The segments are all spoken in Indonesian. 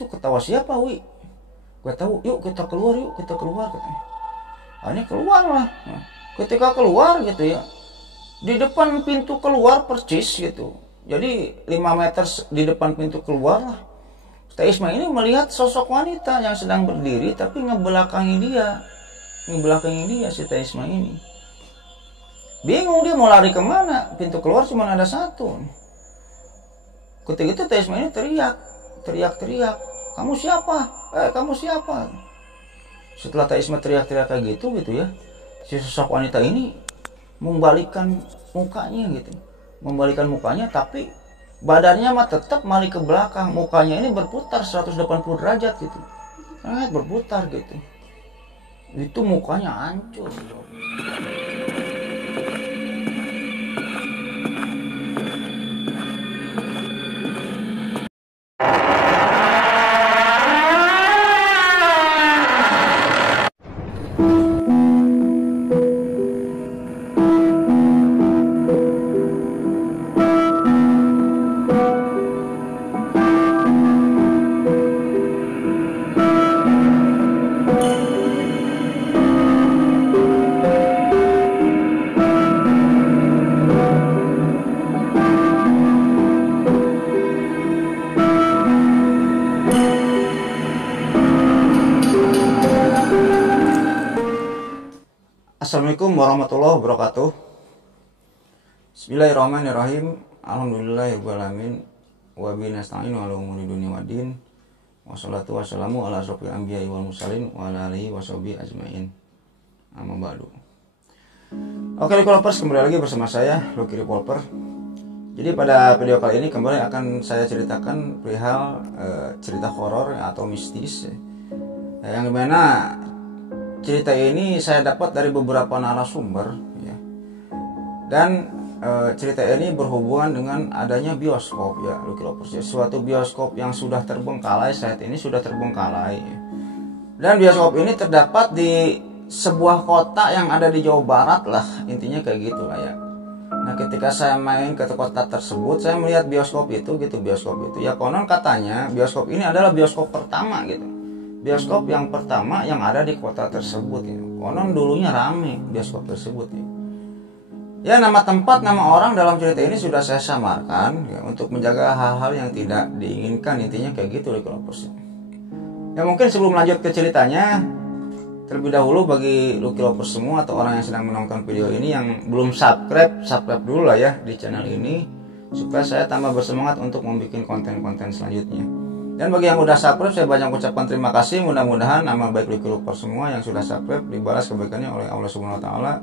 Itu ketawa siapa, Wi? Gue tahu, yuk kita keluar katanya. Akhirnya keluar lah. Nah, ketika keluar gitu ya, di depan pintu keluar persis gitu, jadi 5 meter di depan pintu keluar lah, Teh Isma ini melihat sosok wanita yang sedang berdiri tapi ngebelakangi dia si Teh Isma ini. Bingung dia mau lari kemana, pintu keluar cuma ada satu. Ketika itu Teh Isma ini teriak, kamu siapa? Kamu siapa? Setelah Teh Isma teriak-teriak kayak gitu ya, si sosok wanita ini membalikkan mukanya, tapi badannya mah tetap malik ke belakang, mukanya ini berputar 180 derajat gitu, sangat berputar gitu. Itu mukanya hancur. Assalamualaikum warahmatullahi wabarakatuh. Bismillahirrahmanirrahim. Alhamdulillahirrahmanirrahim. Wabihi nasta'inu ala umuri dunya waddin. Wassalatu wassalamu ala asrofil anbiya'i wal mursalin wa ala alihi washabihi ajmain. Amma ba'du. Oke, Revolvers, kembali lagi bersama saya Lucky Revolver. Jadi pada video kali ini kembali akan saya ceritakan perihal cerita horor atau mistis, yang dimana cerita ini saya dapat dari beberapa narasumber ya. Dan cerita ini berhubungan dengan adanya bioskop ya, suatu bioskop yang sudah terbengkalai, saat ini sudah terbengkalai. Dan bioskop ini terdapat di sebuah kota yang ada di Jawa Barat lah, intinya kayak gitulah ya. Nah, ketika saya main ke kota tersebut, saya melihat bioskop itu ya, konon katanya bioskop ini adalah bioskop pertama gitu. Bioskop yang pertama yang ada di kota tersebut ya. Konon dulunya rame bioskop tersebut ya. Ya, nama tempat, nama orang dalam cerita ini sudah saya samarkan ya, untuk menjaga hal-hal yang tidak diinginkan, intinya kayak gitu Revolvers. Ya, mungkin sebelum lanjut ke ceritanya, terlebih dahulu bagi Lucky Lovers semua atau orang yang sedang menonton video ini yang belum subscribe dulu lah ya di channel ini, supaya saya tambah bersemangat untuk membuat konten-konten selanjutnya. Dan bagi yang udah subscribe, saya banyak ucapkan terima kasih. Mudah-mudahan nama baik Lucky Lovers semua yang sudah subscribe dibalas kebaikannya oleh Allah Subhanahu wa taala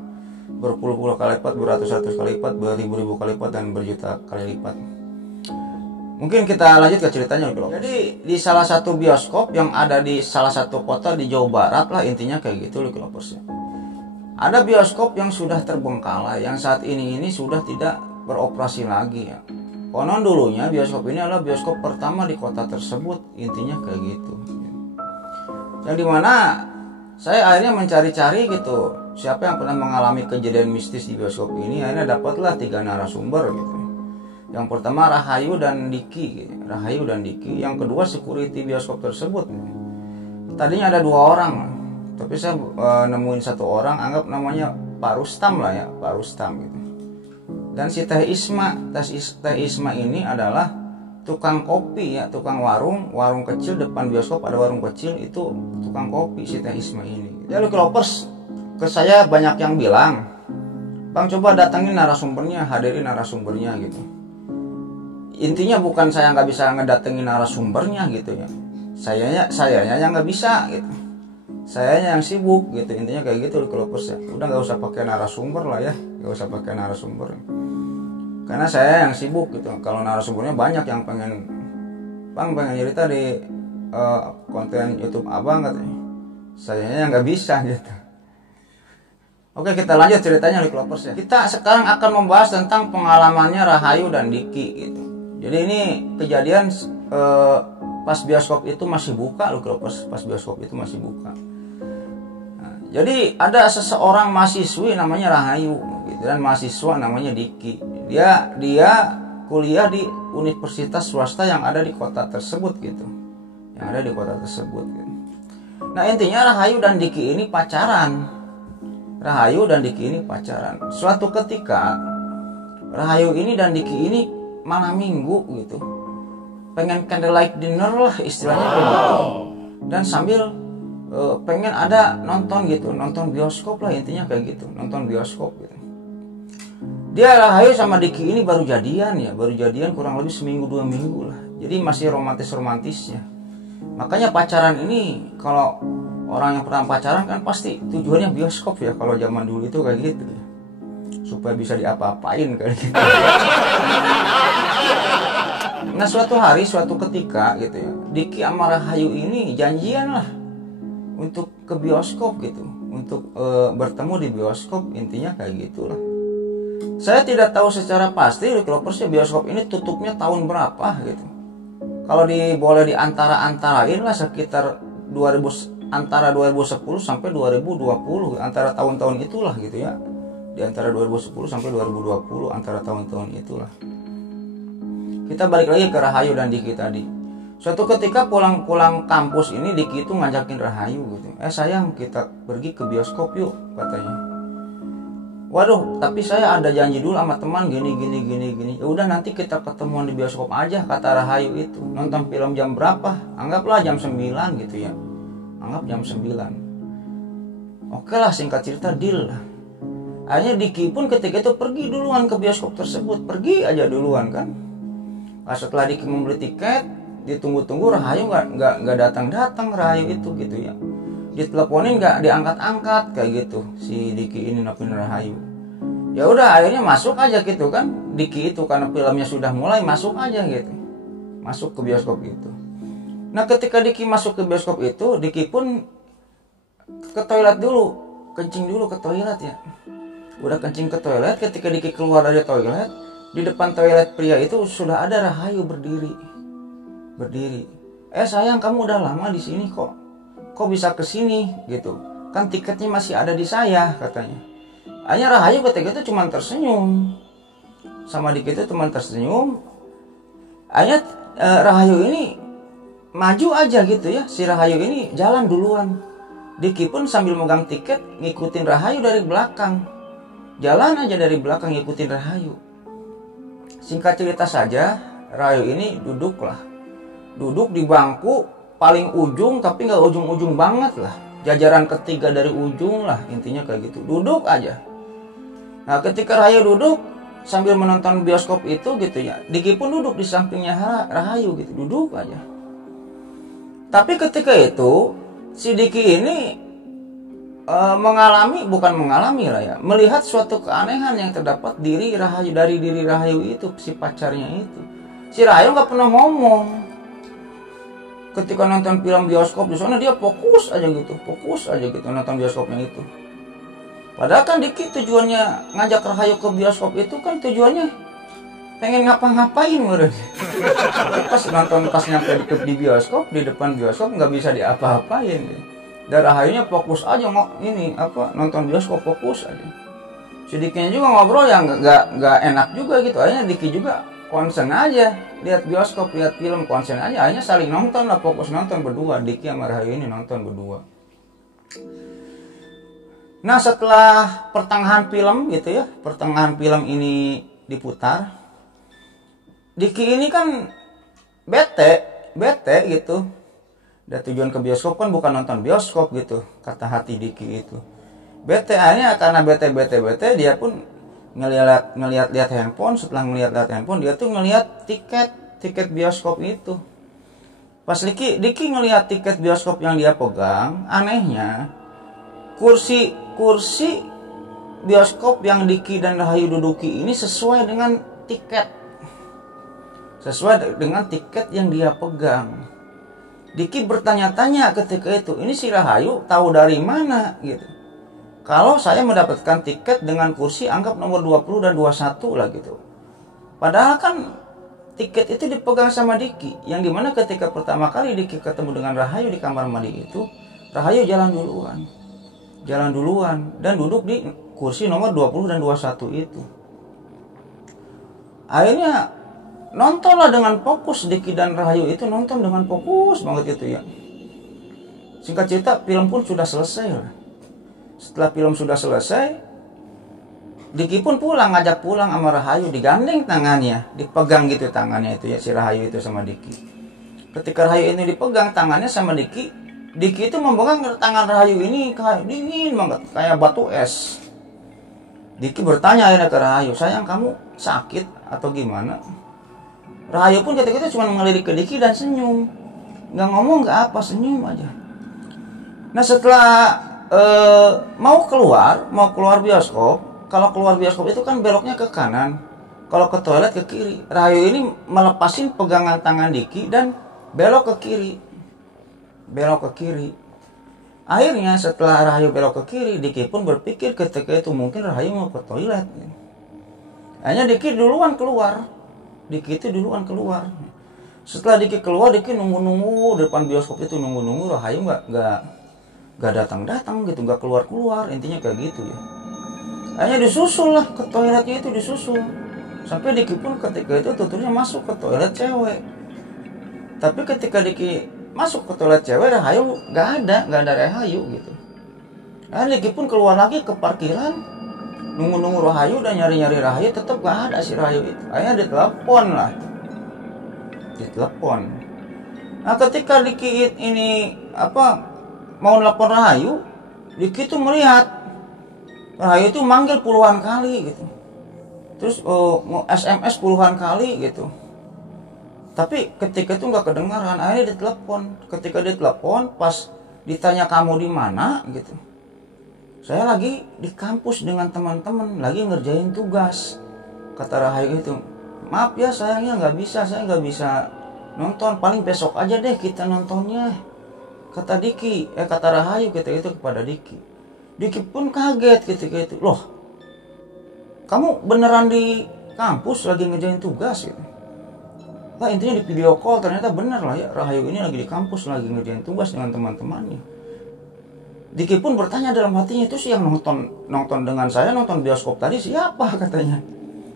berpuluh-puluh kali lipat, beratus-ratus kali lipat, beribu-ribu kali lipat, dan berjuta kali lipat. Mungkin kita lanjut ke ceritanya. Jadi di salah satu bioskop yang ada di salah satu kota di Jawa Barat lah, intinya kayak gitu Lucky Lovers. Ada bioskop yang sudah terbengkalai, yang saat ini sudah tidak beroperasi lagi ya. Konon dulunya bioskop ini adalah bioskop pertama di kota tersebut, intinya kayak gitu. Yang dimana saya akhirnya mencari-cari gitu, siapa yang pernah mengalami kejadian mistis di bioskop ini. Akhirnya dapatlah 3 narasumber gitu. Yang pertama Rahayu dan Diki. Yang kedua security bioskop tersebut. Tadinya ada 2 orang, tapi saya nemuin 1 orang, anggap namanya Pak Rustam lah ya, Pak Rustam gitu. Dan si Teh Isma ini adalah tukang kopi ya, tukang warung kecil depan bioskop, ada warung kecil itu tukang kopi si Teh Isma ini. Ya, Lucky Lovers, ke saya banyak yang bilang, "Bang, coba datangin narasumbernya, hadirin narasumbernya gitu." Intinya bukan saya nggak bisa ngedatengin narasumbernya gitu ya. Sayanya yang nggak bisa gitu. Sayanya yang sibuk gitu, intinya kayak gitu Lucky Lovers ya. Udah nggak usah pakai narasumber lah ya, nggak usah pakai narasumber. Karena saya yang sibuk gitu. Kalau narasumbernya banyak yang pengen cerita di konten YouTube abang katanya. Sayanya yang nggak bisa gitu. Oke, kita lanjut ceritanya Lucky Lovers ya. Kita sekarang akan membahas tentang pengalamannya Rahayu dan Diki gitu. Jadi ini kejadian pas bioskop itu masih buka Lucky Lovers, jadi ada seseorang mahasiswi namanya Rahayu gitu, dan mahasiswa namanya Diki. Dia kuliah di universitas swasta yang ada di kota tersebut gitu. yang ada di kota tersebut gitu. Nah intinya Rahayu dan Diki ini pacaran. Rahayu dan Diki ini pacaran. Suatu ketika Rahayu ini dan Diki ini malam minggu gitu, pengen candlelight dinner lah istilahnya begitu. Dan sambil pengen ada nonton gitu, nonton bioskop lah intinya kayak gitu, nonton bioskop gitu. Dia Rahayu sama Diki ini baru jadian kurang lebih seminggu 2 minggu lah. Jadi masih romantisnya. Makanya pacaran ini kalau orang yang pernah pacaran kan pasti tujuannya bioskop ya, kalau zaman dulu itu kayak gitu ya. Supaya bisa diapa-apain kayak gitu. Nah suatu hari, suatu ketika gitu ya, Diki sama Rahayu ini janjian lah untuk ke bioskop gitu, untuk bertemu di bioskop, intinya kayak gitulah. Saya tidak tahu secara pasti Cloversnya bioskop ini tutupnya tahun berapa gitu. Kalau boleh diantara-antarain lah sekitar antara 2010 sampai 2020, antara tahun-tahun itulah gitu ya. Di antara 2010 sampai 2020, antara tahun-tahun itulah. Kita balik lagi ke Rahayu dan Diki tadi. Suatu ketika pulang kampus ini Diki itu ngajakin Rahayu gitu. Sayang, kita pergi ke bioskop yuk katanya. Waduh, tapi saya ada janji dulu sama teman gini. Ya udah nanti kita ketemuan di bioskop aja kata Rahayu itu. Nonton film jam berapa? Anggaplah jam 9 gitu ya. Anggap jam 9. Oke lah, singkat cerita deal lah. Akhirnya Diki pun ketika itu pergi duluan ke bioskop tersebut. Pergi aja duluan kan. Nah, setelah Diki membeli tiket, ditunggu-tunggu Rahayu nggak datang Rahayu itu gitu ya. Diteleponin nggak diangkat-angkat kayak gitu si Diki ini nelfon Rahayu. Ya udah akhirnya masuk aja gitu kan. Diki itu karena filmnya sudah mulai, masuk aja gitu. Masuk ke bioskop itu. Nah ketika Diki masuk ke bioskop itu, Diki pun ke toilet dulu, kencing dulu ke toilet ya. Udah kencing ke toilet, ketika Diki keluar dari toilet, di depan toilet pria itu sudah ada Rahayu berdiri. Sayang, kamu udah lama di sini kok bisa kesini gitu, kan tiketnya masih ada di saya katanya. Hanya Rahayu ketika itu cuma tersenyum, sama Diki itu cuma tersenyum. Hanya Rahayu ini maju aja gitu ya, si Rahayu ini jalan duluan. Diki pun sambil megang tiket ngikutin Rahayu dari belakang, jalan aja dari belakang ngikutin Rahayu. Singkat cerita saja, Rahayu ini duduk di bangku paling ujung, tapi nggak ujung-ujung banget lah, jajaran ketiga dari ujung lah, intinya kayak gitu, duduk aja. Nah ketika Rahayu duduk sambil menonton bioskop itu gitu ya, Diki pun duduk di sampingnya Rahayu gitu, duduk aja. Tapi ketika itu si Diki ini melihat suatu keanehan yang terdapat dari diri Rahayu itu, si pacarnya itu. Si Rahayu nggak pernah ngomong. Ketika nonton film bioskop di sana dia fokus aja gitu nonton bioskopnya itu. Padahal kan Diki tujuannya ngajak Rahayu ke bioskop itu kan tujuannya pengen ngapa-ngapain menurut. Pas nyampe di bioskop, di depan bioskop nggak bisa diapa-apain. Dan Rahayunya fokus aja nonton bioskop, fokus aja. Si Dikinya juga ngobrol yang nggak enak juga gitu. Akhirnya Diki juga konsen aja, lihat bioskop, lihat film, konsen aja. Akhirnya saling nonton lah, fokus nonton berdua. Diki sama Rahayu ini nonton berdua. Nah setelah pertengahan film gitu ya, pertengahan film ini diputar, Diki ini kan bete gitu. Dan tujuan ke bioskop kan bukan nonton bioskop gitu, kata hati Diki itu. Bete, akhirnya karena bete dia pun ngelihat handphone. Setelah ngelihat handphone, dia tuh ngelihat tiket bioskop itu. Pas Diki ngelihat tiket bioskop yang dia pegang, anehnya kursi bioskop yang Diki dan Rahayu duduki ini sesuai dengan tiket yang dia pegang. Diki bertanya-tanya ketika itu, ini si Rahayu tahu dari mana gitu. Kalau saya mendapatkan tiket dengan kursi anggap nomor 20 dan 21 lah gitu. Padahal kan tiket itu dipegang sama Diki. Yang dimana ketika pertama kali Diki ketemu dengan Rahayu di kamar mandi itu, Rahayu jalan duluan dan duduk di kursi nomor 20 dan 21 itu. Akhirnya nontonlah dengan fokus. Diki dan Rahayu itu nonton dengan fokus banget itu ya. Singkat cerita, film pun sudah selesai. Setelah film sudah selesai, Diki pun pulang, ngajak pulang sama Rahayu, digandeng tangannya, dipegang gitu tangannya itu ya, si Rahayu itu sama Diki. Ketika Rahayu ini dipegang tangannya sama Diki, Diki itu memegang tangan Rahayu ini kayak dingin banget, kayak batu es. Diki bertanya akhirnya ke Rahayu, sayang kamu sakit atau gimana? Rahayu pun ketika itu cuma mengelirik ke Diki dan senyum, nggak ngomong nggak apa, senyum aja. Nah setelah mau keluar bioskop, kalau keluar bioskop itu kan beloknya ke kanan, kalau ke toilet ke kiri. Rahayu ini melepasin pegangan tangan Diki dan belok ke kiri. Akhirnya setelah Rahayu belok ke kiri, Diki pun berpikir ketika itu mungkin Rahayu mau ke toilet. Akhirnya Diki duluan keluar. Setelah Diki keluar, Diki nunggu depan bioskop itu, nunggu Rahayu nggak datang gitu, nggak keluar. Intinya kayak gitu ya. Akhirnya disusul lah ke toiletnya itu, disusul. Sampai Diki pun ketika itu tuturnya masuk ke toilet cewek. Tapi ketika Diki masuk ke toilet cewek, Rahayu nggak ada Rahayu gitu. Akhirnya Diki pun keluar lagi ke parkiran, nunggu Rahayu dan nyari Rahayu, tetap nggak ada si Rahayu itu. Akhirnya ditelepon. Nah ketika Diki ini mau nelpon Rahayu, Diki tuh melihat Rahayu itu manggil puluhan kali gitu, terus mau SMS puluhan kali gitu. Tapi ketika itu nggak kedengaran. Akhirnya ditelepon. Ketika ditelepon, pas ditanya kamu di mana gitu, saya lagi di kampus dengan teman-teman, lagi ngerjain tugas. Kata Rahayu itu, maaf ya sayangnya saya nggak bisa nonton, paling besok aja deh kita nontonnya. Kata Rahayu ketika itu kepada Diki. Diki pun kaget ketika itu, loh kamu beneran di kampus lagi ngerjain tugas gitu. Lah intinya di video call ternyata bener lah ya, Rahayu ini lagi di kampus lagi ngerjain tugas dengan teman-temannya. Diki pun bertanya dalam hatinya, itu sih yang nonton dengan saya, nonton bioskop tadi siapa katanya.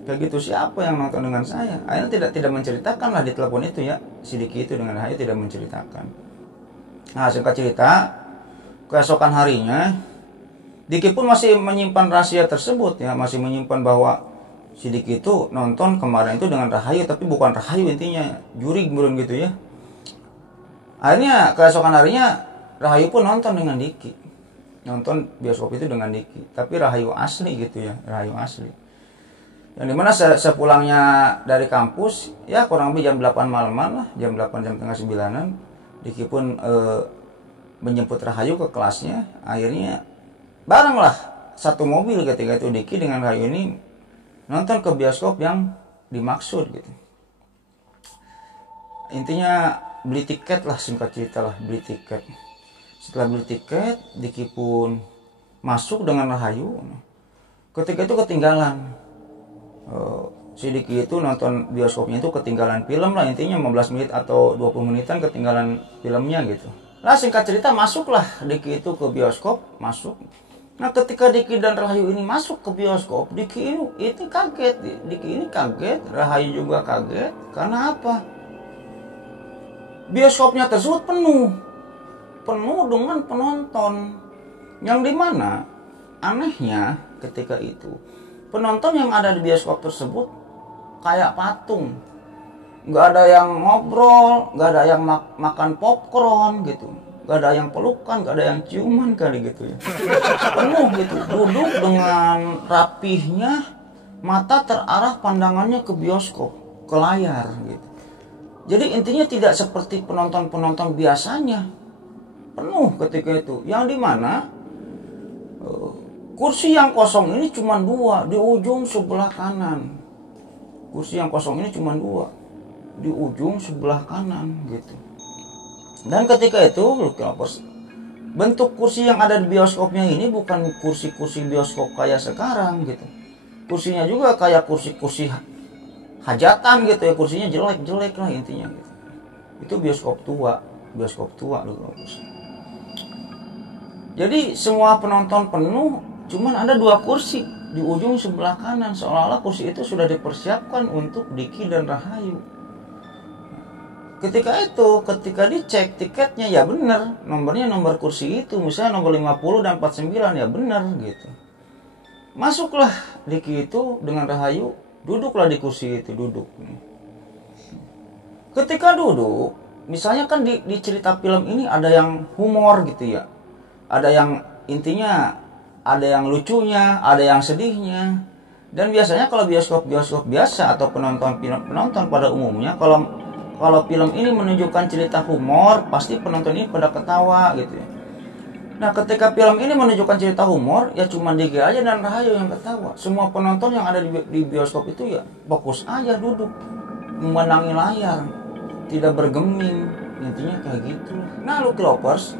Kayak gitu, siapa yang nonton dengan saya? Akhirnya tidak menceritakan lah di telepon itu ya, si Diki itu dengan Rahayu tidak menceritakan. Nah singkat cerita, keesokan harinya Diki pun masih menyimpan rahasia tersebut ya, masih menyimpan bahwa si Diki itu nonton kemarin itu dengan Rahayu, tapi bukan Rahayu, intinya juri burun gitu ya. Akhirnya keesokan harinya Rahayu pun nonton dengan Diki, nonton bioskop itu dengan Diki, tapi Rahayu asli gitu ya, Rahayu asli. Yang dimana sepulangnya dari kampus ya kurang lebih jam 8 malaman lah, jam 8 jam tengah 9-an, Diki pun menjemput Rahayu ke kelasnya. Akhirnya barenglah satu mobil ketika itu Diki dengan Rahayu ini nonton ke bioskop yang dimaksud gitu. Intinya beli tiket lah, singkat cerita lah, beli tiket. Setelah beli tiket, Diki pun masuk dengan Rahayu. Ketika itu ketinggalan. Si Diki itu nonton bioskopnya itu ketinggalan film lah, intinya 15 menit atau 20 menitan ketinggalan filmnya gitu. Lah singkat cerita masuklah Diki itu ke bioskop, masuk. Nah ketika Diki dan Rahayu ini masuk ke bioskop, Diki ini kaget. Diki ini kaget, Rahayu juga kaget. Karena apa? Bioskopnya tersebut penuh dengan penonton. Yang dimana anehnya ketika itu, penonton yang ada di bioskop tersebut kayak patung. Gak ada yang ngobrol, gak ada yang makan popcorn gitu, gak ada yang pelukan, gak ada yang ciuman kali gitu ya. Penuh gitu, duduk dengan rapihnya, mata terarah pandangannya ke bioskop, ke layar gitu. Jadi intinya tidak seperti penonton-penonton biasanya. Penuh ketika itu, yang dimana kursi yang kosong ini cuma 2 di ujung sebelah kanan. Kursi yang kosong ini cuma 2 di ujung sebelah kanan gitu. Dan ketika itu bentuk kursi yang ada di bioskopnya ini bukan kursi-kursi bioskop kayak sekarang gitu. Kursinya juga kayak kursi-kursi hajatan gitu ya, kursinya jelek-jelek lah intinya gitu. Itu bioskop tua loh. Jadi semua penonton penuh, cuman ada 2 kursi di ujung sebelah kanan, seolah-olah kursi itu sudah dipersiapkan untuk Diki dan Rahayu. Ketika dicek tiketnya, ya benar, nomornya nomor kursi itu, misalnya nomor 50 dan 49, ya benar gitu. Masuklah Diki itu dengan Rahayu, duduklah di kursi itu, duduk. Ketika duduk, misalnya kan di cerita film ini ada yang humor gitu ya, ada yang intinya, ada yang lucunya, ada yang sedihnya. Dan biasanya kalau bioskop biasa atau penonton pada umumnya, kalau film ini menunjukkan cerita humor, pasti penonton ini pada ketawa gitu ya. Nah, ketika film ini menunjukkan cerita humor, ya cuma Diki aja dan Rahayu yang ketawa. Semua penonton yang ada di bioskop itu ya fokus aja duduk, memenangi layar, tidak bergeming, intinya kayak gitu. Nah, Lucky Lovers,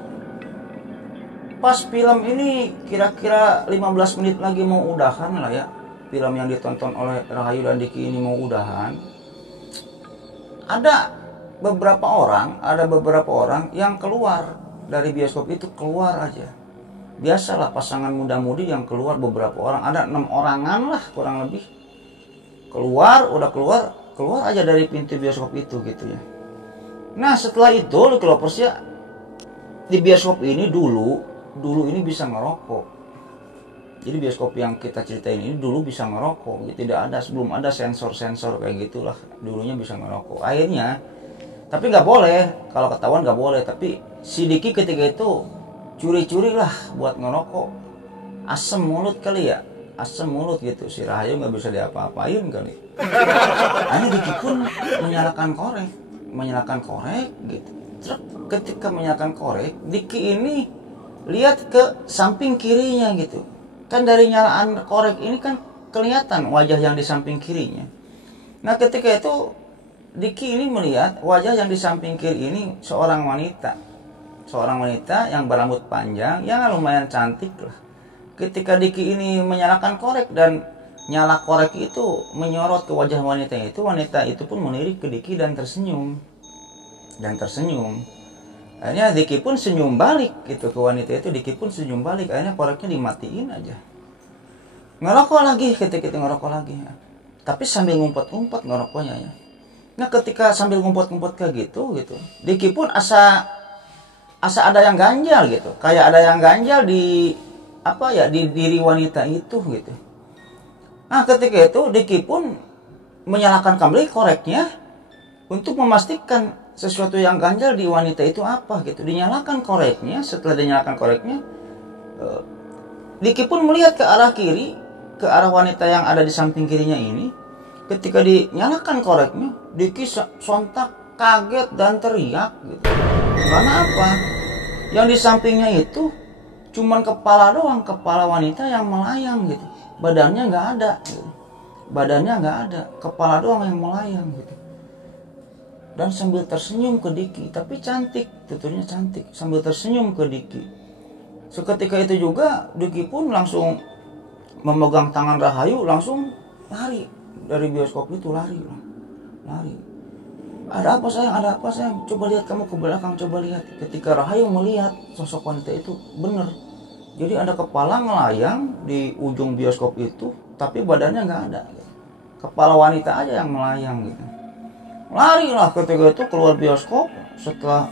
pas film ini kira-kira 15 menit lagi mau udahan lah ya, film yang ditonton oleh Rahayu dan Diki ini mau udahan, ada beberapa orang yang keluar dari bioskop itu, keluar aja. Biasalah pasangan muda-mudi yang keluar beberapa orang, ada 6 orangan lah kurang lebih. Udah keluar aja dari pintu bioskop itu gitu ya. Nah, setelah itu Lucky Lovers ya, di bioskop ini dulu ini bisa ngerokok. Jadi bioskop yang kita ceritain ini dulu bisa ngerokok, belum ada sensor kayak gitulah. Dulunya bisa ngerokok. Akhirnya, tapi nggak boleh, kalau ketahuan nggak boleh. Tapi si Diki ketika itu curi-curi lah buat ngerokok. Asem mulut kali ya, asem mulut gitu. Si Rahayu nggak bisa diapa-apain kali. Akhirnya Diki pun menyalakan korek gitu. Terus ketika menyalakan korek, Diki ini lihat ke samping kirinya gitu. Kan dari nyalaan korek ini kan kelihatan wajah yang di samping kirinya. Nah, ketika itu Diki ini melihat wajah yang di samping kiri ini seorang wanita yang berambut panjang, yang lumayan cantik lah. Ketika Diki ini menyalakan korek dan nyala korek itu menyorot ke wajah wanita itu pun melirik ke Diki dan tersenyum. Akhirnya Diki pun senyum balik gitu ke wanita itu. Diki pun senyum balik. Akhirnya koreknya dimatiin aja. Ngerokok lagi, ketika itu ngerokok lagi. Tapi sambil ngumpet-ngumpet ngerokoknya ya. Nah, ketika sambil ngumpet-ngumpet kayak gitu, Diki pun asa ada yang ganjal gitu. Kayak ada yang ganjal di diri wanita itu gitu. Nah, ketika itu Diki pun menyalakan kembali koreknya untuk memastikan sesuatu yang ganjal di wanita itu apa gitu. Dinyalakan koreknya. Setelah dinyalakan koreknya, Diki pun melihat ke arah kiri, ke arah wanita yang ada di samping kirinya ini. Ketika dinyalakan koreknya, Diki sontak kaget dan teriak gitu. Karena apa? Yang di sampingnya itu cuman kepala doang, kepala wanita yang melayang gitu. Badannya nggak ada gitu. Kepala doang yang melayang gitu. Dan sambil tersenyum ke Diki, tapi cantik, tuturnya cantik, sambil tersenyum ke Diki. Seketika itu juga Diki pun langsung memegang tangan Rahayu, langsung lari dari bioskop itu, lari. Ada apa sayang? Coba lihat kamu ke belakang, coba lihat. Ketika Rahayu melihat sosok wanita itu, bener. Jadi ada kepala melayang di ujung bioskop itu, tapi badannya nggak ada. Kepala wanita aja yang melayang gitu. Lari lah ketika itu keluar bioskop. Setelah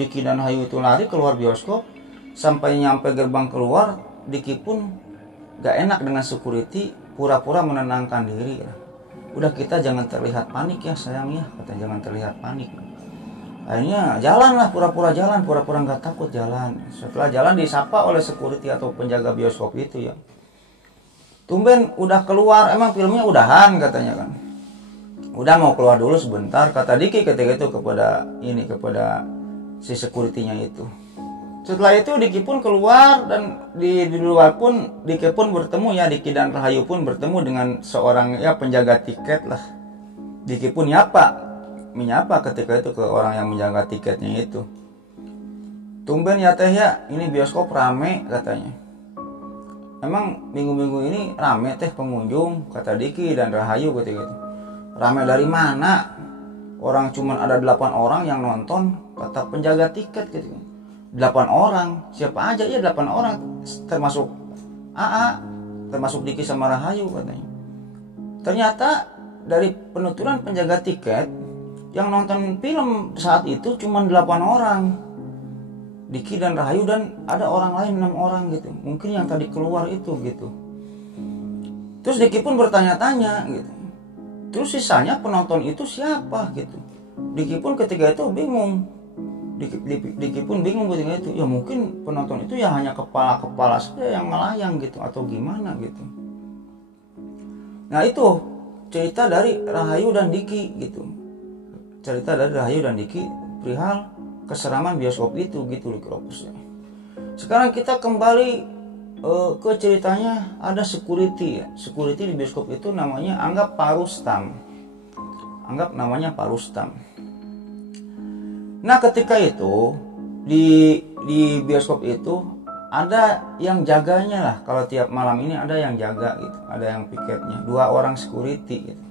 Diki dan Rahayu itu lari keluar bioskop, sampai nyampe gerbang keluar, Diki pun gak enak dengan security, pura-pura menenangkan diri lah. Udah, kita jangan terlihat panik ya sayang ya, kata, jangan terlihat panik. Akhirnya jalan lah, pura-pura gak takut jalan. Setelah jalan disapa oleh security atau penjaga bioskop itu ya. Tumben udah keluar, emang filmnya udahan katanya kan. Udah, mau keluar dulu sebentar, kata Diki ketika itu kepada si security-nya itu. Setelah itu Diki pun keluar, dan di luar pun Diki pun bertemu ya, Diki dan Rahayu pun bertemu dengan seorang ya penjaga tiket lah. Diki pun menyapa ketika itu ke orang yang menjaga tiketnya itu. Tumben ya teh ya, ini bioskop rame katanya. Emang minggu-minggu ini rame teh pengunjung, kata Diki dan Rahayu ketika itu. Rame dari mana? Orang cuman ada 8 orang yang nonton, kata penjaga tiket gitu. 8 orang, siapa aja ya 8 orang, termasuk AA, termasuk Diki sama Rahayu katanya. Ternyata dari penuturan penjaga tiket yang nonton film saat itu cuma 8 orang, Diki dan Rahayu, dan ada orang lain 6 orang gitu, mungkin yang tadi keluar itu gitu. Terus Diki pun bertanya-tanya gitu, terus sisanya penonton itu siapa gitu. Diki pun ketika itu bingung. Diki pun bingung ketika itu, ya mungkin penonton itu ya hanya kepala-kepala saja yang melayang gitu, atau gimana gitu. Nah itu cerita dari Rahayu dan Diki gitu. Cerita dari Rahayu dan Diki perihal keseraman bioskop itu gitu Likropers. Sekarang kita kembali ke ceritanya. Ada security ya. Security di bioskop itu namanya anggap Pak Rustam. Anggap namanya Pak Rustam. Nah ketika itu di bioskop itu ada yang jaganya lah. Kalau tiap malam ini ada yang jaga gitu, ada yang piketnya, 2 orang security gitu.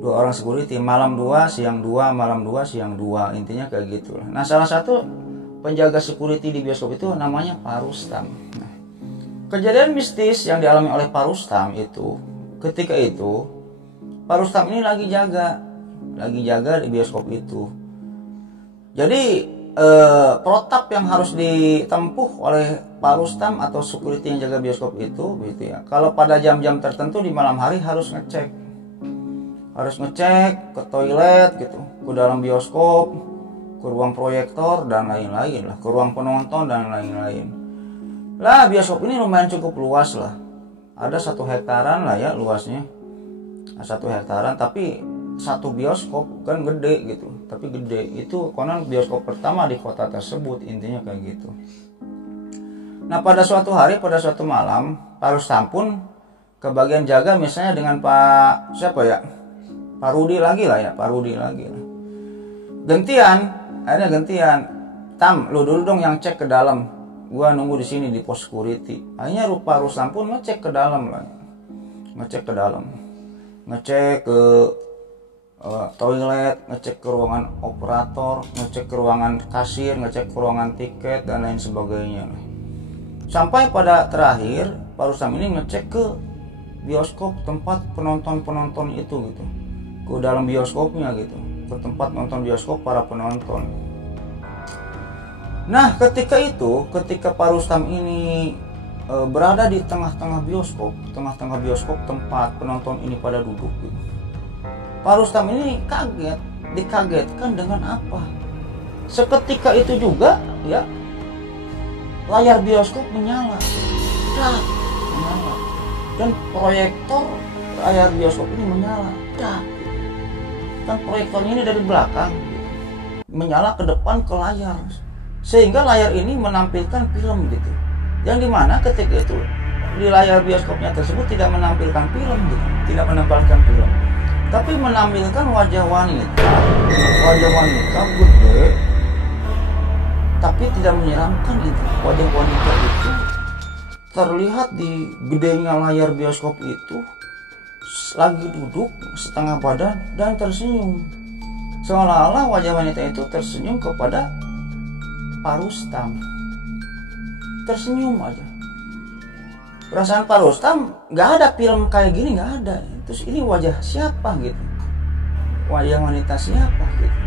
2 orang security, malam 2, siang 2, malam 2, siang 2, intinya kayak gitu lah. Nah salah satu penjaga security di bioskop itu namanya Pak Rustam. Nah, kejadian mistis yang dialami oleh Pak Rustam itu, ketika itu Pak Rustam ini lagi jaga di bioskop itu. Jadi protap yang harus ditempuh oleh Pak Rustam atau security yang jaga bioskop itu gitu ya. Kalau pada jam-jam tertentu di malam hari harus ngecek ke toilet gitu, ke dalam bioskop, ke ruang proyektor dan lain-lain lah, ke ruang penonton dan lain-lain. Lah bioskop ini lumayan cukup luas lah. Ada 1 hektaran lah ya luasnya. 1 hektaran, tapi satu bioskop kan gede gitu, tapi gede itu konon bioskop pertama di kota tersebut, intinya kayak gitu. Nah pada suatu hari, pada suatu malam, Pak Rustam pun kebagian jaga misalnya dengan Pak siapa ya, Pak Rudi lagi lah. Akhirnya gantian, Tam lu dulu dong yang cek ke dalam, gua nunggu di sini di pos security. Akhirnya Pak Rustam pun ngecek ke dalam, ngecek ke toilet, ngecek ke ruangan operator, ngecek ke ruangan kasir, ngecek ke ruangan tiket dan lain sebagainya. Sampai pada terakhir Pak Rustam ini ngecek ke bioskop tempat penonton itu gitu, ke dalam bioskopnya gitu, ke tempat nonton bioskop para penonton. Nah ketika Pak Rustam ini berada di tengah-tengah bioskop tempat penonton ini pada duduk gitu, Pak Rustam ini dikagetkan dengan apa? Seketika itu juga ya layar bioskop menyala, dan proyektor layar bioskop ini menyala, dan proyektornya ini dari belakang menyala ke depan ke layar, sehingga layar ini menampilkan film gitu. Yang dimana ketika itu di layar bioskopnya tersebut tidak menampilkan film gitu, tapi menampilkan wajah wanita gede, tapi tidak menyeramkan gitu. Wajah wanita itu terlihat di gedenya layar bioskop itu lagi duduk setengah badan dan tersenyum, seolah-olah wajah wanita itu tersenyum kepada Pak Rustam, tersenyum aja. Perasaan Pak Rustam nggak ada film kayak gini, nggak ada. Terus ini wajah siapa gitu, wajah wanita siapa gitu.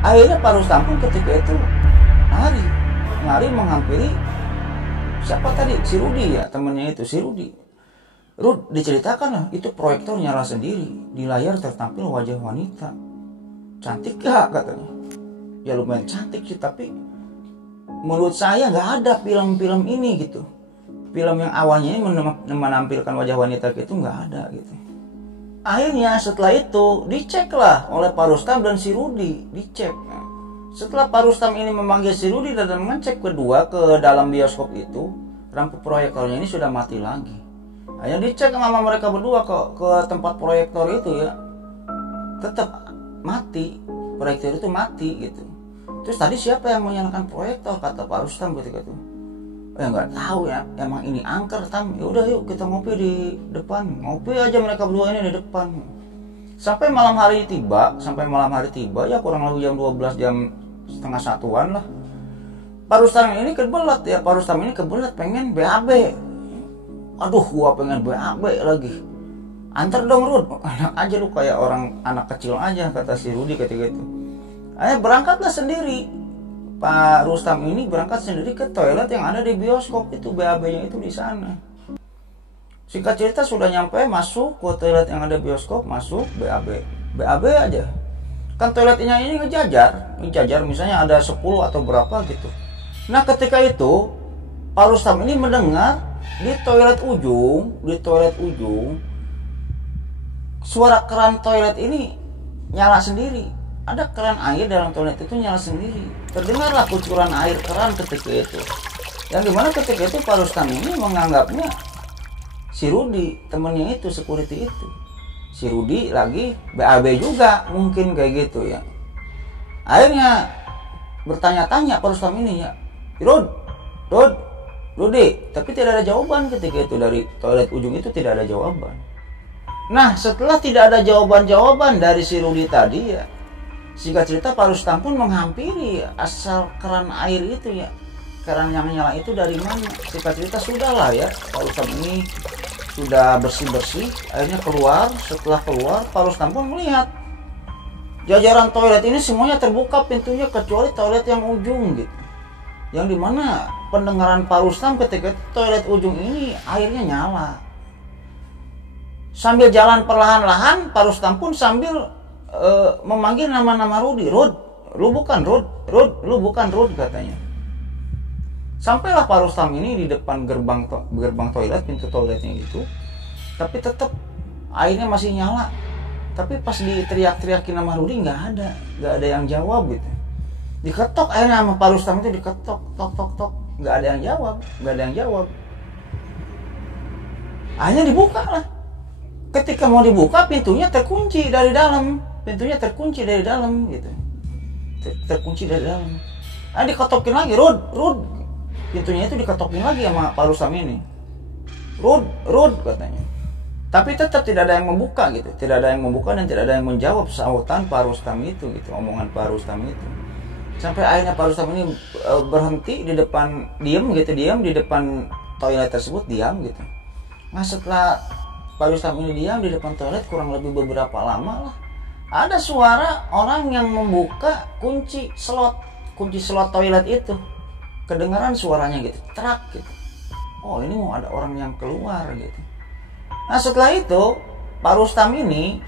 Akhirnya Pak Rustam pun ketika itu lari menghampiri siapa tadi, si Rudi ya, temennya itu si Rudi. Rud, diceritakan lah, itu proyektor nyala sendiri, di layar tertampil wajah wanita. Cantik gak katanya? Ya lumayan cantik sih, tapi menurut saya nggak ada film-film ini gitu. Film yang awalnya ini menampilkan wajah wanita gitu nggak ada gitu. Akhirnya setelah itu dicek lah oleh Pak Rustam dan si Rudi, dicek. Nah, setelah Pak Rustam ini memanggil si Rudi dan mengecek kedua ke dalam bioskop itu, lampu proyektornya ini sudah mati lagi. Akhirnya dicek sama mereka berdua ke tempat proyektor itu ya, tetap mati, proyektor itu mati gitu. Terus tadi siapa yang menyalakan proyektor, kata Pak Rustam ketika itu. Ya nggak tahu ya, emang ini angker Tam. Ya udah yuk kita ngopi di depan, ngopi aja mereka berdua ini di depan. Sampai malam hari tiba ya kurang lebih jam 12, jam setengah satuan lah. Pak Rustam ini kebelet ya, Pak Rustam ini kebelet pengen BAB. Aduh, gua pengen BAB lagi. Antar dong Rud, enak aja lu kayak orang anak kecil aja, kata si Rudi ketika itu. Akhirnya berangkatlah sendiri. Pak Rustam ini berangkat sendiri ke toilet yang ada di bioskop itu, BAB-nya itu di sana. Singkat cerita sudah nyampe, masuk ke toilet yang ada bioskop, masuk BAB. BAB aja. Kan toiletnya ini ngejajar misalnya ada 10 atau berapa gitu. Nah ketika itu Pak Rustam ini mendengar di toilet ujung suara keran toilet ini nyala sendiri. Ada keran air dalam toilet itu nyala sendiri. Terdengarlah kucuran air keran ketika itu. Yang dimana ketika itu Pak Rustam ini menganggapnya si Rudi, temennya itu, security itu. Si Rudi lagi BAB juga, mungkin kayak gitu ya. Akhirnya bertanya-tanya Pak Rustam ini ya, Rudi, tapi tidak ada jawaban ketika itu. Dari toilet ujung itu tidak ada jawaban. Nah setelah tidak ada jawaban dari si Rudi tadi ya, singkat cerita Pak Rustam pun menghampiri asal keran air itu ya. Keran yang nyala itu dari mana? Singkat cerita sudahlah ya, Pak Rustam ini sudah bersih-bersih, akhirnya keluar. Setelah keluar, Pak Rustam pun melihat jajaran toilet ini semuanya terbuka pintunya kecuali toilet yang ujung gitu. Yang dimana pendengaran Pak Rustam ketika toilet ujung ini airnya nyala. Sambil jalan perlahan-lahan, Pak Rustam pun sambil memanggil nama-nama Rudi. Rud, lu bukan Rud katanya. Sampailah Pak Rustam ini di depan gerbang toilet, pintu toiletnya itu. Tapi tetap airnya masih nyala. Tapi pas diteriak-teriakin nama Rudi nggak ada yang jawab gitu. Diketok akhirnya sama Pak Rustam itu, diketok, tok, nggak ada yang jawab. Akhirnya dibuka lah. Ketika mau dibuka pintunya terkunci dari dalam gitu. Terkunci dari dalam. Diketokin lagi, Rud. Pintunya itu diketokin lagi sama Pak Rustam ini. Rud katanya. Tapi tetap tidak ada yang membuka gitu. Tidak ada yang membuka dan tidak ada yang menjawab sautan Pak Rustam itu gitu, omongan Pak Rustam itu. Sampai akhirnya Pak Rustam ini berhenti di depan, diam di depan toilet tersebut, diam gitu. Nah setelah Pak Rustam ini diam di depan toilet kurang lebih beberapa lama lah, ada suara orang yang membuka kunci slot toilet itu. Kedengaran suaranya gitu, terak gitu. Oh ini mau ada orang yang keluar gitu. Nah setelah itu Pak Rustam ini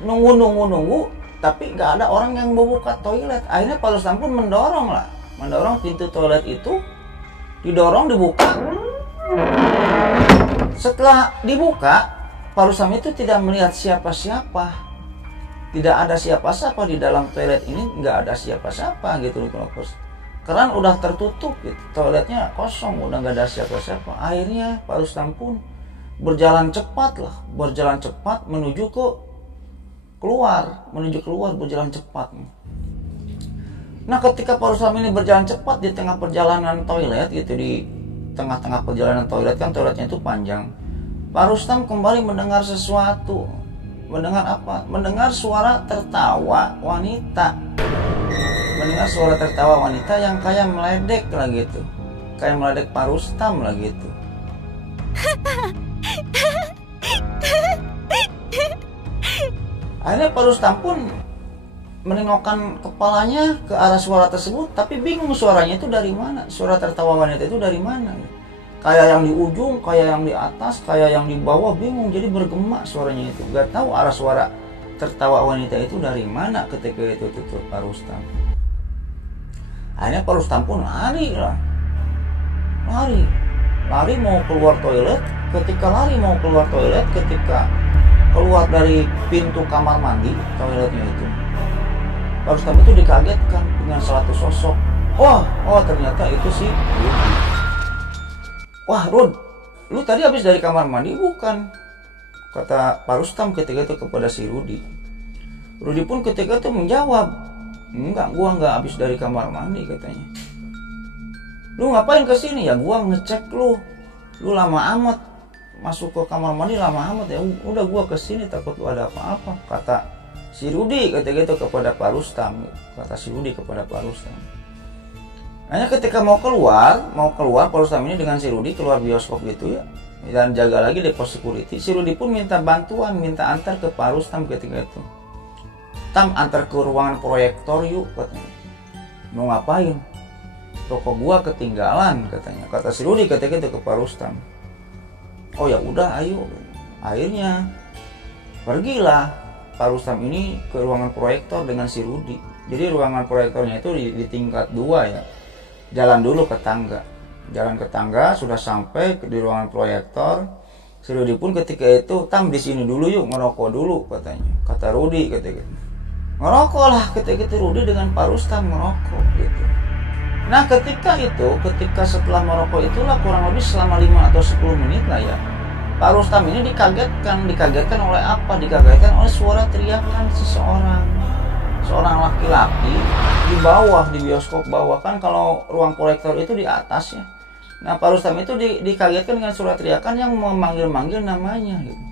nunggu, tapi nggak ada orang yang membuka toilet. Akhirnya Pak Rustam pun mendorong pintu toilet itu, dibuka. Setelah dibuka, Pak Rustam itu tidak melihat siapa-siapa. Tidak ada siapa-siapa di dalam toilet ini, nggak ada siapa-siapa gitu loh. Keran udah tertutup gitu, toiletnya kosong, udah nggak ada siapa-siapa. Akhirnya Pak Rustam pun berjalan cepat menuju keluar, berjalan cepat. Nah ketika Pak Rustam ini berjalan cepat di tengah perjalanan toilet gitu, di tengah-tengah perjalanan toilet kan toiletnya itu panjang, Pak Rustam kembali mendengar sesuatu. Mendengar apa? Mendengar suara tertawa wanita. Yang kayak meledek lah gitu. Kayak meledek Pak Rustam lah gitu. Akhirnya Pak Rustam pun menengokkan kepalanya ke arah suara tersebut, tapi bingung suaranya itu dari mana. Suara tertawa wanita itu dari mana? Kayak yang di ujung, kayak yang di atas, kayak yang di bawah, bingung. Jadi bergema suaranya itu. Gak tahu arah suara tertawa wanita itu dari mana ketika itu tutup Pak Rustam. Akhirnya Pak Rustam pun lari mau keluar toilet. Ketika keluar dari pintu kamar mandi toiletnya itu, Pak Rustam itu dikagetkan dengan satu sosok. Oh ternyata itu si Rudi. Wah Rud, lu tadi habis dari kamar mandi bukan? Kata Pak Rustam ketika itu kepada si Rudi. Rudi pun ketika itu menjawab, enggak, gua enggak habis dari kamar mandi katanya. Lu ngapain kesini? Ya gua ngecek lu lama amat masuk ke kamar mandi, lama amat ya. Udah gua kesini takut lu ada apa-apa, kata si Rudi ketika itu kepada Pak Rustam. Hanya ketika mau keluar Pak Rustam ini dengan si Rudi keluar bioskop gitu ya, dan jaga lagi di pos security. Si Rudi pun minta bantuan, minta antar ke Pak Rustam ketika itu. Tam, antar ke ruangan proyektor yuk katanya. Mau ngapain? Rokok gua ketinggalan katanya. Kata si Rudi ketika itu ke Pak Rustam. Oh ya udah, ayo. Akhirnya pergilah Pak Rustam ini ke ruangan proyektor dengan si Rudi. Jadi ruangan proyektornya itu di tingkat 2 ya. Jalan dulu ke tangga. Jalan ke tangga, sudah sampai di ruangan proyektor. Si Rudi pun ketika itu, Tam di sini dulu yuk, ngerokok dulu katanya. Kata Rudi ketika itu. Ngerokok lah ketika itu Rudi dengan Pak Rustam ngerokok gitu. Nah ketika setelah merokok itulah kurang lebih selama 5 atau 10 menit lah ya, Pak Rustam ini dikagetkan oleh apa? Dikagetkan oleh suara teriakan seorang laki-laki di bawah, di bioskop bawah. Kan kalau ruang proyektor itu di atas ya. Nah Pak Rustam itu dikagetkan dengan suara teriakan yang memanggil-manggil namanya gitu.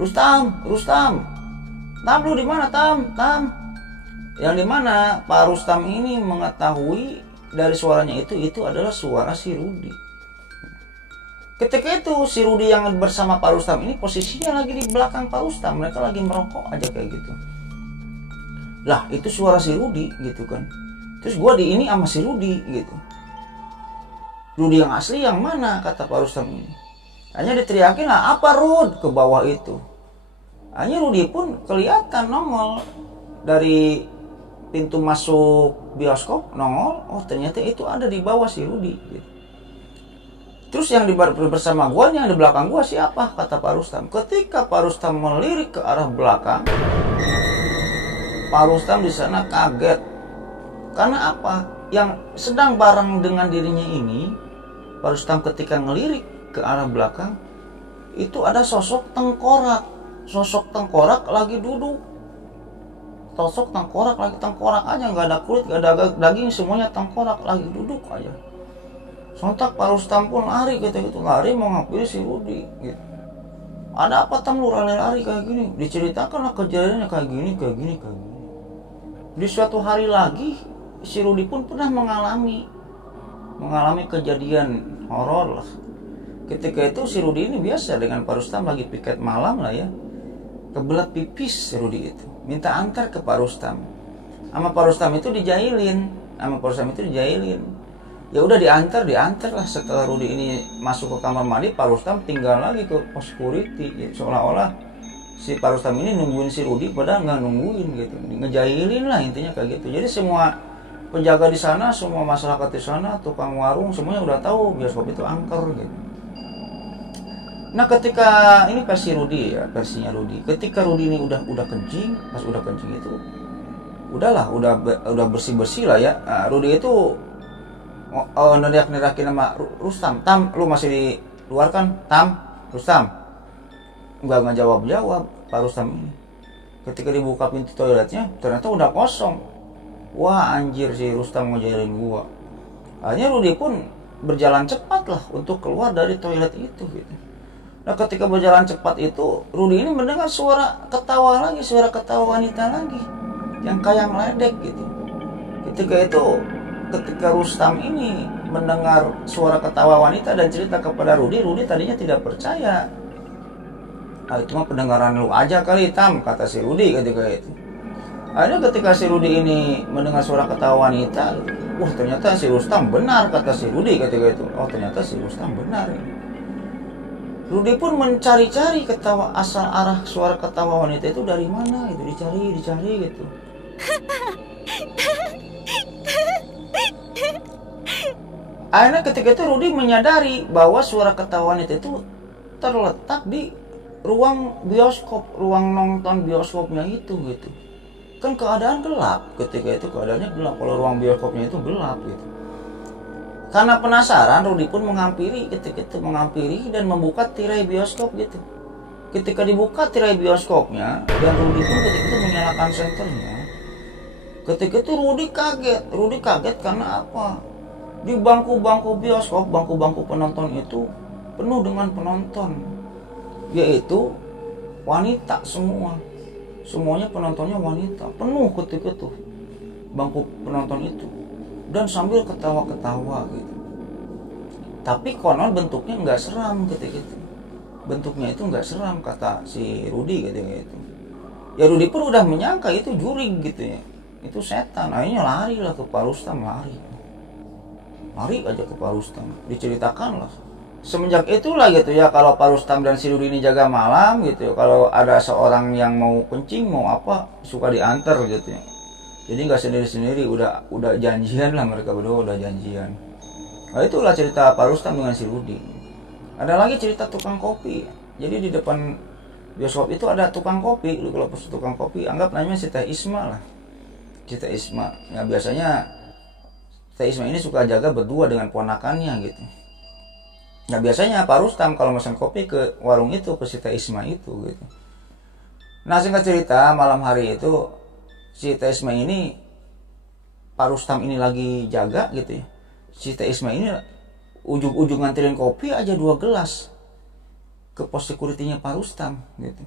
Rustam, Tam lu di mana Tam? Yang dimana Pak Rustam ini mengetahui dari suaranya itu adalah suara si Rudi. Ketika itu si Rudi yang bersama Pak Rustam ini posisinya lagi di belakang Pak Rustam, mereka lagi merokok aja kayak gitu. Lah itu suara si Rudi gitu kan. Terus gua di ini sama si Rudi gitu. Rudi yang asli yang mana kata Pak Rustam ini. Hanya diteriakin lah, apa Rud ke bawah itu. Hanya Rudi pun kelihatan nongol dari pintu masuk bioskop, nongol. Oh ternyata itu ada di bawah si Rudi gitu. Terus yang bersama gua, yang di belakang gua siapa kata Pak Rustam. Ketika Pak Rustam melirik ke arah belakang, Pak Rustam di sana kaget. Karena apa? Yang sedang bareng dengan dirinya ini, Pak Rustam ketika ngelirik ke arah belakang, itu ada sosok tengkorak. Sosok tengkorak lagi duduk. Sosok tengkorak aja, nggak ada kulit, nggak ada daging, semuanya tengkorak lagi duduk aja. Sontak Pak Rustam pun lari gitu, lari mau ngapain si Rudi gitu. Ada apa Tam lu lari kayak gini? Diceritakanlah kejadiannya kayak gini. Di suatu hari lagi si Rudi pun pernah mengalami kejadian horor lah. Ketika itu si Rudi ini biasa dengan Pak Rustam lagi piket malam lah ya, kebelet pipis si Rudi itu, minta antar ke Pak Rustam. Sama Pak Rustam itu dijailin. Ya udah diantar lah. Setelah Rudi ini masuk ke kamar mandi, Pak Rustam tinggal lagi ke pos security ya, seolah-olah si Pak Rustam ini nungguin si Rudi, padahal nggak nungguin gitu, ngejailin lah intinya kayak gitu. Jadi semua penjaga di sana, semua masyarakat di sana, tukang warung, semuanya udah tahu bioskop itu angker gitu. Nah ketika ini versinya Rudi, ketika Rudi ini udah kencing, pas udah kencing itu udah bersih lah ya. Nah, Rudi itu neriakin nama Rustam, Tam lu masih di luar kan? Tam, Rustam nggak jawab Pak Rustam ini. Ketika dibuka pintu toiletnya ternyata udah kosong. Wah anjir, si Rustam ngejailin gua. Akhirnya Rudi pun berjalan cepat lah untuk keluar dari toilet itu gitu. Nah ketika berjalan cepat itu Rudi ini mendengar suara ketawa wanita lagi yang kayak meledek gitu. Ketika Rustam ini mendengar suara ketawa wanita dan cerita kepada Rudi tadinya tidak percaya. Ah itu mah pendengaran lu aja kali Tam, kata si Rudi ketika itu. Akhirnya ketika si Rudi ini mendengar suara ketawa wanita, wah ternyata si Rustam benar, kata si Rudi ketika itu. Oh ternyata si Rustam benar ini. Rudi pun mencari-cari asal arah suara ketawa wanita itu dari mana itu, dicari gitu. Akhirnya ketika itu Rudi menyadari bahwa suara ketawa wanita itu terletak di ruang bioskop, ruang nonton bioskopnya itu gitu. Kan keadaan gelap ketika itu, keadaannya gelap kalau ruang bioskopnya itu gelap gitu. Karena penasaran Rudi pun menghampiri dan membuka tirai bioskop gitu. Ketika dibuka tirai bioskopnya dan Rudi pun ketika itu menyalakan senternya. Ketika itu Rudi kaget karena apa? Di bangku-bangku bioskop, bangku-bangku penonton itu penuh dengan penonton, yaitu wanita semuanya penontonnya wanita, penuh ketika itu bangku penonton itu. dan sambil ketawa-ketawa gitu. Tapi konon bentuknya nggak seram gitu. Bentuknya itu nggak seram, kata si Rudi gitu. Ya Rudi pun udah menyangka itu jurig gitu ya, itu setan. Akhirnya lari lah ke Pak Rustam, lari aja ke Pak Rustam, diceritakan lah. Semenjak itulah gitu ya, kalau Pak Rustam dan si Rudi ini jaga malam gitu ya, kalau ada seorang yang mau kencing mau apa suka diantar gitu ya. Jadi nggak sendiri-sendiri, udah janjian lah, mereka berdua udah janjian. Nah itulah cerita Pak Rustam dengan si Rudi. Ada lagi cerita tukang kopi. Jadi di depan bioskop itu ada tukang kopi. Lu kalau pesan tukang kopi, anggap namanya si Teh Isma lah. Si Teh Isma. Ya biasanya Teh Isma ini suka jaga berdua dengan ponakannya gitu. Nah biasanya Pak Rustam kalau pesan kopi ke warung itu, ke si Teh Isma itu gitu. Nah singkat cerita, malam hari itu si Teh Isma ini, Pak Rustam ini lagi jaga gitu ya. Si Teh Isma ini ujung-ujung nganterin kopi aja 2 gelas ke pos security-nya Pak Rustam gitu.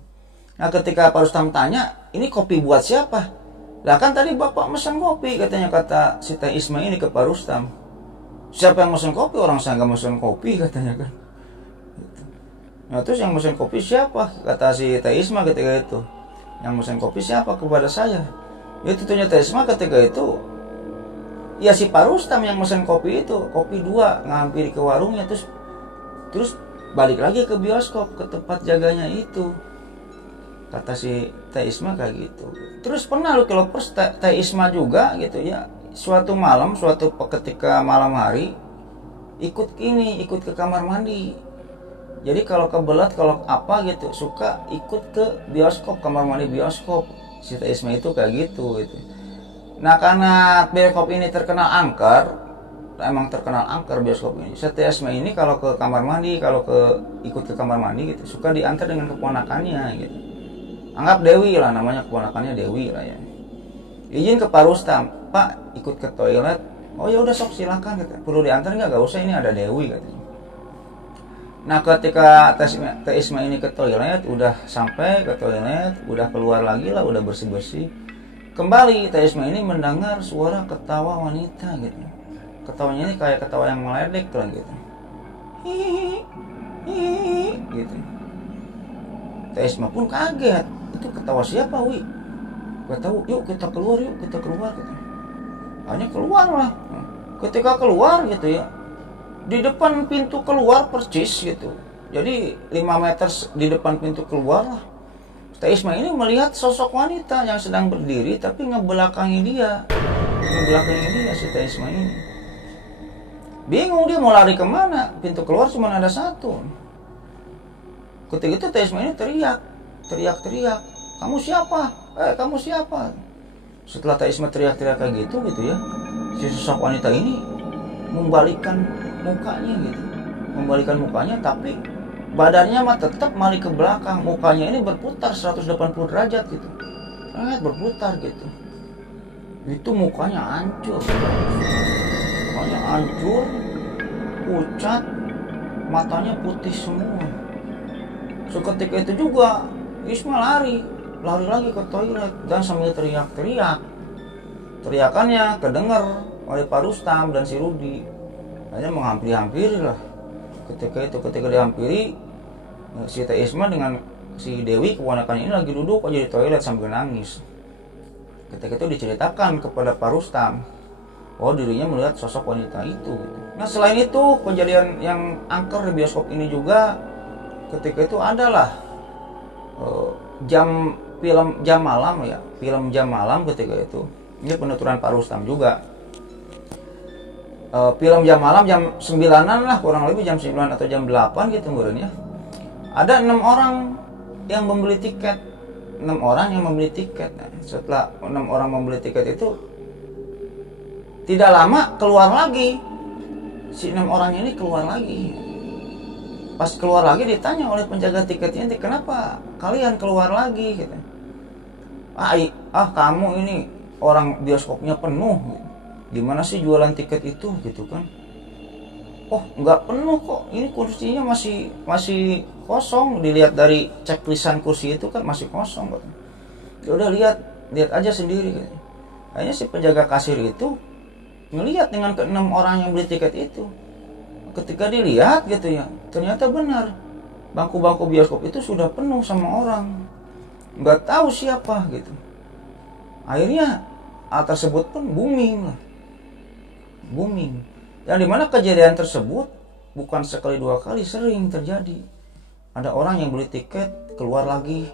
Nah ketika Pak Rustam tanya, ini kopi buat siapa? Lah kan tadi bapak mesen kopi katanya, kata si Teh Isma ini ke Pak Rustam. Siapa yang mesen kopi? Orang saya nggak mesen kopi katanya kan gitu. Nah terus yang mesen kopi siapa? Kata si Teh Isma ketika itu, yang mesen kopi siapa? Kepada saya. Ya tentunya Teh Isma ketika itu, ya si Pak Rustam yang mesen kopi itu, kopi 2, ngampiri ke warungnya, terus balik lagi ke bioskop, ke tempat jaganya itu. Kata si Teh Isma kayak gitu. Terus pernah lu kalau Teh Isma juga gitu ya, suatu ketika malam hari ikut ke kamar mandi. Jadi kalau kebelat, kalau apa gitu, suka ikut ke bioskop, kamar mandi bioskop. Si Teh Isma itu kayak gitu. Nah karena bioskop ini terkenal angker, emang terkenal angker bioskop ini. Si Teh Isma ini kalau ke kamar mandi, ikut ke kamar mandi gitu, suka diantar dengan keponakannya gitu. Anggap Dewi lah, namanya keponakannya Dewi lah ya. Izin ke Pak Rustam, Pak ikut ke toilet. Oh ya udah sok silakan gitu. Perlu diantar nggak? Gak usah, ini ada Dewi katanya. Nah ketika Teh Isma ini ke toilet, udah sampai ke toilet, udah keluar lagi lah, udah bersih-bersih. Kembali Teh Isma ini mendengar suara ketawa wanita gitu. Ketawanya ini kayak ketawa yang meledek lah gitu. Hihihi gitu. Teh Isma pun kaget. Itu ketawa siapa, Wi? Gak tahu. Yuk kita keluar gitu. Hanya keluar lah. Ketika keluar gitu ya, di depan pintu keluar percis gitu. Jadi 5 meter di depan pintu keluar lah, Teh Isma ini melihat sosok wanita yang sedang berdiri tapi ngebelakangi dia si Teh Isma ini. Bingung dia mau lari kemana, pintu keluar cuma ada satu. Ketika itu Teh Isma ini teriak, kamu siapa? Kamu siapa? Setelah Teh Isma teriak-teriak kayak gitu ya, si sosok wanita ini membalikkan mukanya tapi badannya mah tetap malik ke belakang, mukanya ini berputar 180 derajat gitu. Berputar gitu. Itu mukanya hancur, pucat, matanya putih semua. Seketika itu juga Isma lari lagi ke toilet dan sambil teriak-teriak. Teriakannya kedengar oleh Pak Rustam dan si Rudi. Hanya menghampiri lah. Ketika dihampiri, si Teh Isma dengan si Dewi keponakan ini lagi duduk aja di toilet sambil nangis. Ketika itu diceritakan kepada Pak Rustam, oh dirinya melihat sosok wanita itu. Nah selain itu kejadian yang angker di bioskop ini juga, ketika itu adalah film jam malam ketika itu. Ini penuturan Pak Rustam juga. Film jam malam jam 9-an lah, kurang lebih jam 9 atau jam 8 gitu mungkin ya. Ada 6 orang yang membeli tiket. Nah, setelah 6 orang membeli tiket itu, tidak lama keluar lagi. Si 6 orang ini keluar lagi. Pas keluar lagi ditanya oleh penjaga tiketnya, kenapa kalian keluar lagi gitu. Kamu ini orang bioskopnya penuh. Gimana sih jualan tiket itu gitu kan? Oh nggak penuh kok, ini kursinya masih kosong. Dilihat dari ceklisan kursi itu kan masih kosong gitu. Ya udah lihat aja sendiri gitu. Akhirnya si penjaga kasir itu ngelihat dengan ke-6 orang yang beli tiket itu. Ketika dilihat gitu ya, ternyata benar bangku-bangku bioskop itu sudah penuh sama orang, nggak tahu siapa gitu. Akhirnya hal tersebut pun booming. Yang dimana kejadian tersebut bukan sekali dua kali, sering terjadi. Ada orang yang beli tiket keluar lagi,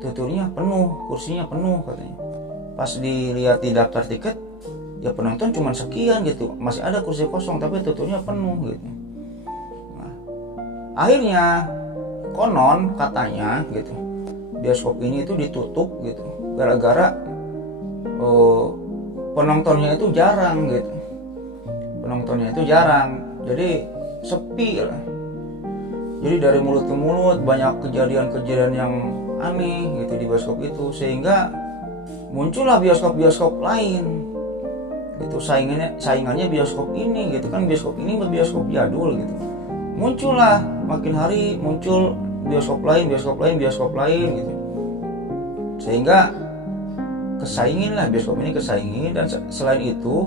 tuturnya penuh, kursinya penuh katanya. Pas dilihat di daftar tiket, ya penonton cuma sekian gitu, masih ada kursi kosong tapi tuturnya penuh gitu. Nah, akhirnya konon katanya gitu, bioskop ini itu ditutup gitu gara-gara penontonnya itu jarang gitu. Jadi sepi lah. Jadi dari mulut ke mulut banyak kejadian-kejadian yang aneh gitu di bioskop itu, sehingga muncullah bioskop-bioskop lain gitu, saingannya bioskop ini gitu kan. Bioskop ini bioskop jadul gitu, muncullah makin hari muncul bioskop lain gitu, sehingga kesaingin lah bioskop ini kesaingin. Dan selain itu,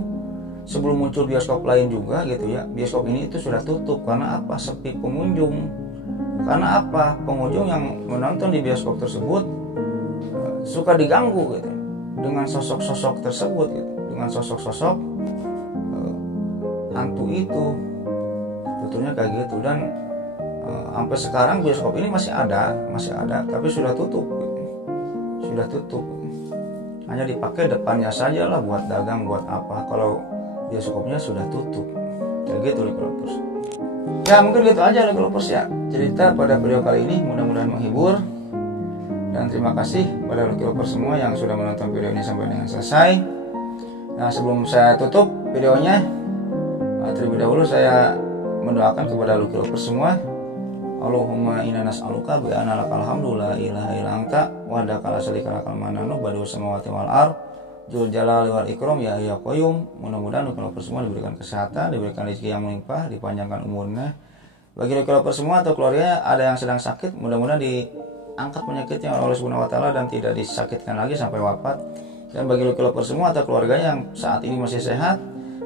sebelum muncul bioskop lain juga gitu ya, bioskop ini itu sudah tutup. Karena apa? Sepi pengunjung. Karena apa? Pengunjung yang menonton di bioskop tersebut suka diganggu gitu dengan sosok-sosok tersebut gitu, dengan sosok-sosok hantu itu, betulnya kayak gitu. Dan sampai sekarang bioskop ini masih ada tapi sudah tutup gitu. Hanya dipakai depannya saja lah buat dagang, buat apa, kalau bioskopnya sudah tutup kayak gitu Lucky. Ya mungkin gitu aja Lucky ya cerita pada video kali ini, mudah-mudahan menghibur. Dan terima kasih pada Lucky semua yang sudah menonton video ini sampai dengan selesai. Nah, sebelum saya tutup videonya, terlebih dahulu saya mendoakan kepada Lucky semua. Allahumma inna nas'aluka bi anna lakal hamdu la ilaha illa anta wahdaka la syarika lakal mananu badi'us samawati wal ardh dzul jalali wal ikram ya hayyu qayyum. Mudah-mudahan Lucky semua diberikan kesehatan, diberikan rezeki yang melimpah, dipanjangkan umurnya. Bagi Lucky semua atau keluarganya ada yang sedang sakit, mudah-mudahan diangkat penyakitnya oleh Allah Subhanahu wa taala dan tidak disakitkan lagi sampai wafat. Dan bagi Lucky semua atau keluarganya yang saat ini masih sehat,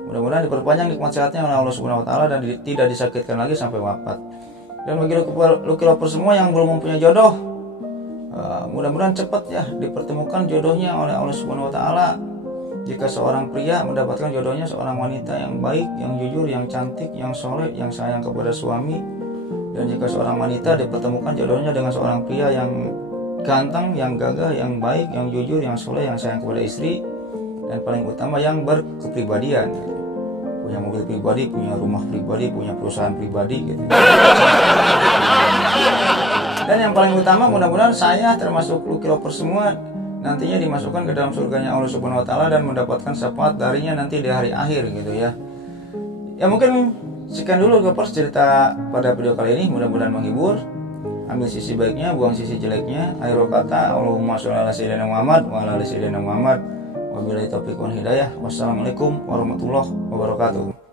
mudah-mudahan diperpanjang nikmat sehatnya oleh Allah Subhanahu wa taala dan tidak disakitkan lagi sampai wafat. Dan bagi Lucky semua yang belum mempunyai jodoh, mudah-mudahan cepat ya dipertemukan jodohnya oleh Allah Subhanahu wa taala. Jika seorang pria mendapatkan jodohnya seorang wanita yang baik, yang jujur, yang cantik, yang soleh, yang sayang kepada suami. Dan jika seorang wanita dipertemukan jodohnya dengan seorang pria yang ganteng, yang gagah, yang baik, yang jujur, yang soleh, yang sayang kepada istri. Dan paling utama yang berkepribadian gitu. Punya mobil pribadi, punya rumah pribadi, punya perusahaan pribadi gitu. Dan yang paling utama, mudah-mudahan saya termasuk Lucky semua nantinya dimasukkan ke dalam surganya Allah Subhanahu wa taala dan mendapatkan syafaat darinya nanti di hari akhir gitu ya. Ya mungkin sekian dulu Lucky cerita pada video kali ini, mudah-mudahan menghibur. Ambil sisi baiknya, buang sisi jeleknya. Akhirul kata, Allahumma sholli ala sayyidina Muhammad wa ala ali sayyidina Muhammad. Wabillahi taufiq wal hidayah. Wassalamualaikum warahmatullahi wabarakatuh.